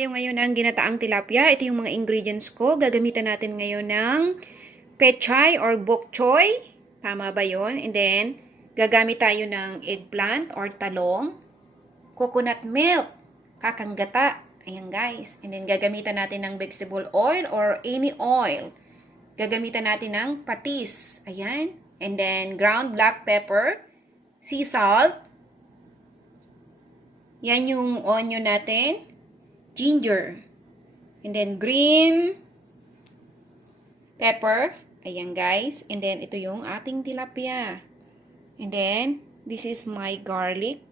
tayo ngayon ng ginataang tilapia. Ito yung mga ingredients ko. Gagamitan natin ngayon ng PECHAY or bok choy. Tama ba yun? And then, gagamit tayo ng eggplant or talong. Coconut milk. Kakanggata. Ayan guys. And then, gagamitan natin ng vegetable oil or any oil. Gagamitan natin ng patis. Ayan. And then, ground black pepper. Sea salt. Yan yung onion natin. Ginger. And then green pepper. Ayan guys. And then ito yung ating tilapia. And then this is my garlic.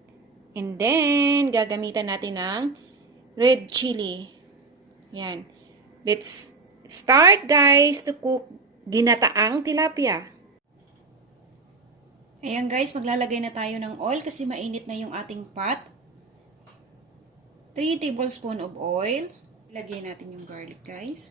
And then gagamitan natin ng red chili. Yan. Let's start guys to cook ginataang tilapia. Ayan guys, maglalagay na tayo ng oil kasi mainit na yung ating pot. 3 tablespoons of oil. Ilagay natin yung garlic, guys.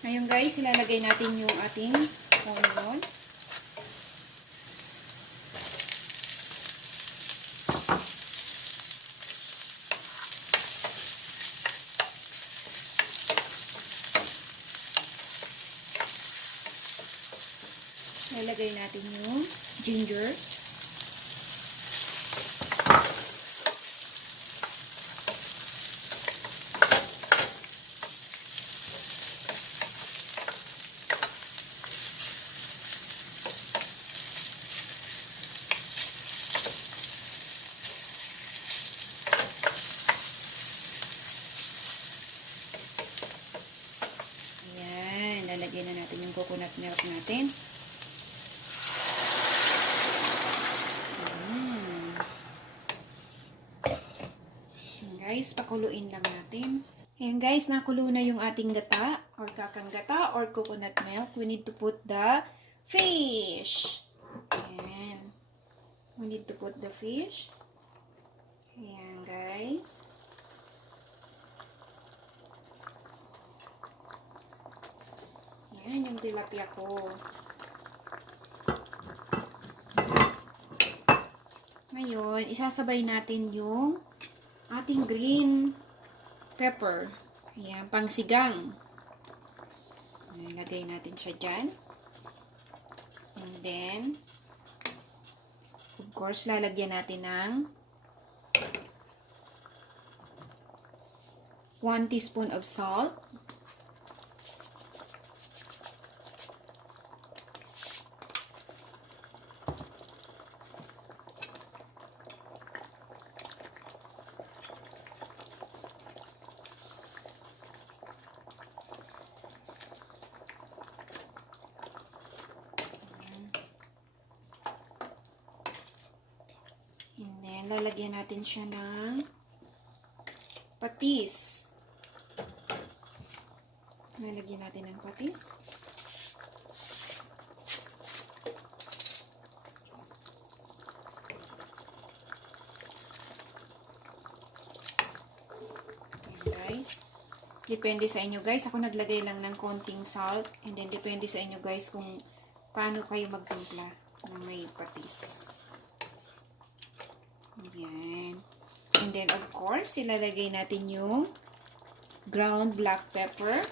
Ngayon, guys, ilalagay natin yung ating onion. Ilalagay natin yung ginger. Ayan, lalagyan na natin yung coconut milk natin. Guys, pakuluin lang natin. Ayan guys, nakulo na yung ating gata or kakang gata or coconut milk. We need to put the fish. Ayan. We need to put the fish. Ayan guys. Ayan yung tilapia ko. Ngayon, isasabay natin yung ating green pepper. Ayan, pangsigang. Lagay natin siya dyan. And then, of course, lalagyan natin ng 1 teaspoon of salt. And then, lalagyan natin siya ng patis. Lalagyan natin ng patis. Ayan guys. Depende sa inyo guys. Ako naglagay lang ng konting salt. And then, depende sa inyo guys kung paano kayo magtimpla ng may patis. Ayan. And then, of course, ilalagay natin yung ground black pepper.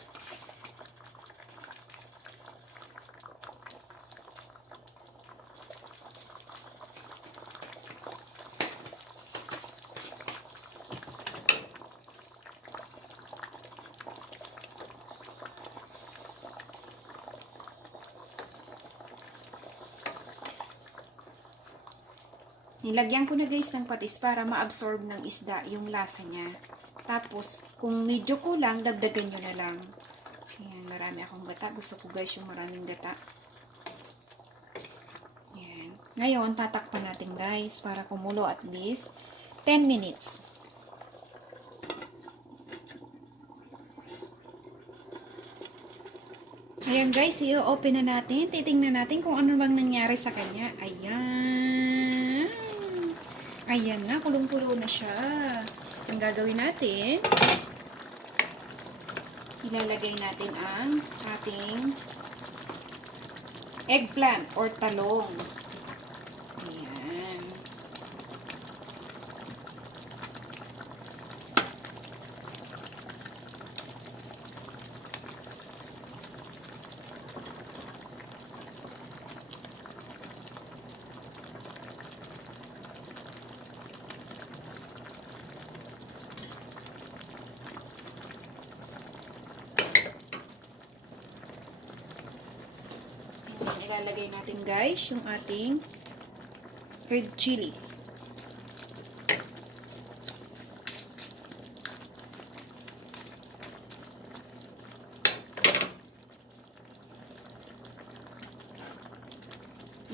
Nilagyan ko na guys ng patis para ma-absorb ng isda yung lasa niya. Tapos, kung medyo kulang, dagdagan nyo na lang. Ayan, marami akong gata. Gusto ko guys yung maraming gata. Ayan. Ngayon, tatakpan natin guys para kumulo at least 10 minutes. Ayan guys, i-open na natin. Titingnan natin kung ano bang nangyari sa kanya. Ayan. Ayan na, kulong-kulo na siya. Ang gagawin natin, ilalagay natin ang ating eggplant or talong. Ayan. Ilalagay natin guys yung ating red chili.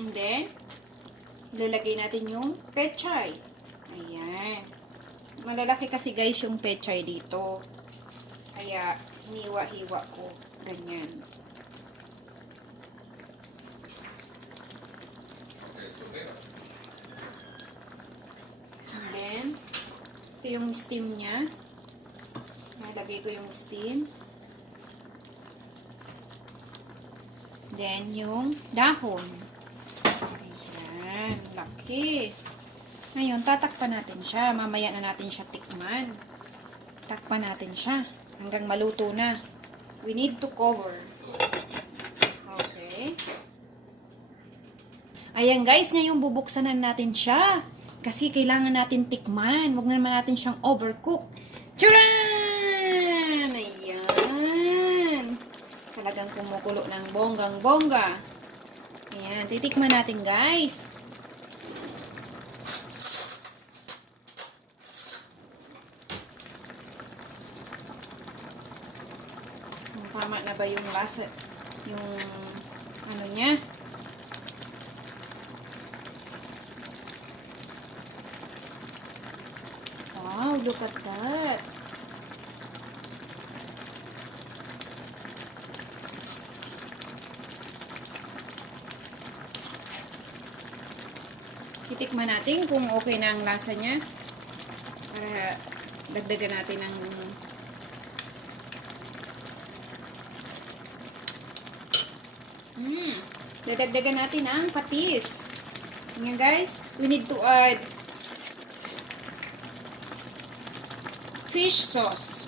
And then, ilalagay natin yung pechay. Ayan. Malalaki kasi guys yung pechay dito. Kaya, hiniwa-hiwa ko. Ganyan. And then, ito yung steam niya. Nalagay ko yung steam. Then, yung dahon. Ayan, laki. Ngayon, tatakpan natin siya. Mamaya na natin siya tikman. Takpan natin siya hanggang maluto na. We need to cover. Okay. Ayan guys, ngayon bubuksan na natin siya. Kasi kailangan natin tikman. Huwag naman natin siyang overcook. Tcharan! Ayan. Talagang kumukulo ng bonggang-bongga. Ayan, titikman natin guys. Tama na ba yung lasa? Yung ano niya? Wow, look at that. Titikman natin kung okay na ang lasa niya. Para dagdagan natin ng dadagdagan natin ang patis. Ngayon guys, we need to add fish sauce.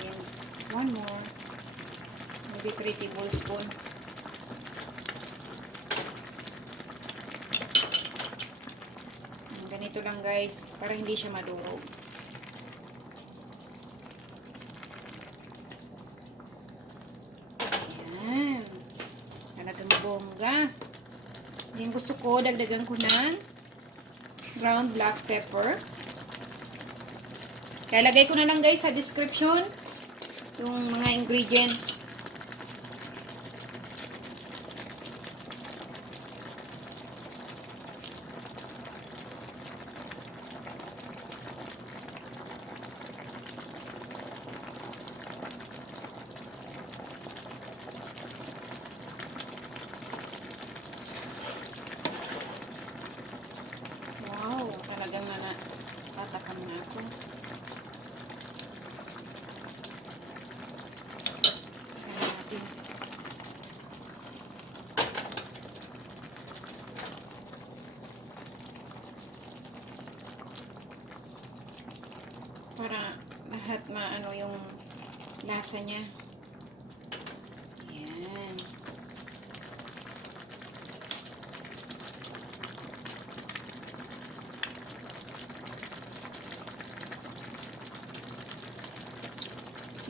And one more. Maybe 3 tablespoons. Ganito lang guys, para hindi siya madurog. Ayan. Talagang bongga. Then gusto ko, dagdagan ko ng ground black pepper. Lalagay ko na lang guys sa description yung mga ingredients. Talagang tatakam na ako. Kaya natin. Para lahat maano yung lasa niya. Ayan.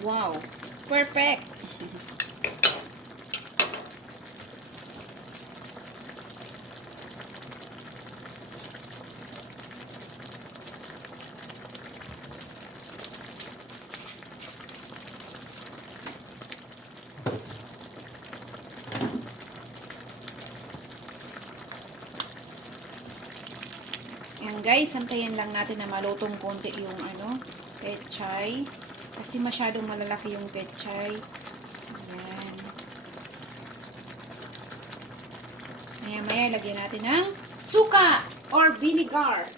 Wow, perfect. Ayan guys, antayin lang natin na malutong konti yung pechay. Kasi masyadong malalaki yung pechay. Ayan. Maya-maya, lagyan natin ng suka or vinegar.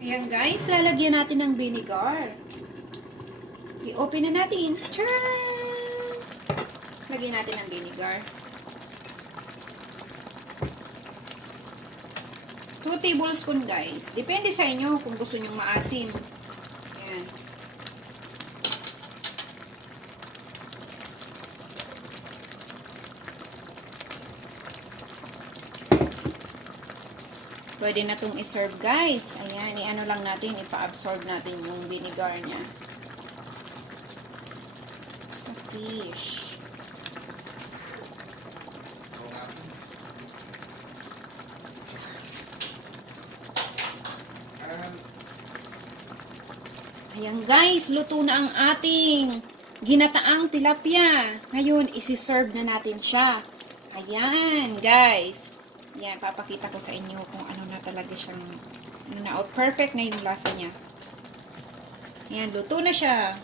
Ayan guys, lalagyan natin ng vinegar. I-open na natin. Charan! Lagyan natin ng vinegar. 2 tablespoon guys. Depende sa inyo kung gusto nyong maasim. Ayan. Pwede na itong iserve guys. Ayan, i-ano lang natin, ipa-absorb natin yung vinegar niya sa fish. Ayan guys, luto na ang ating ginataang tilapia. Ngayon, isi-serve na natin siya. Ayan guys. Ayan, papakita ko sa inyo kung ano na talaga siyang, perfect na yung lasa niya. Ayan, luto na siya.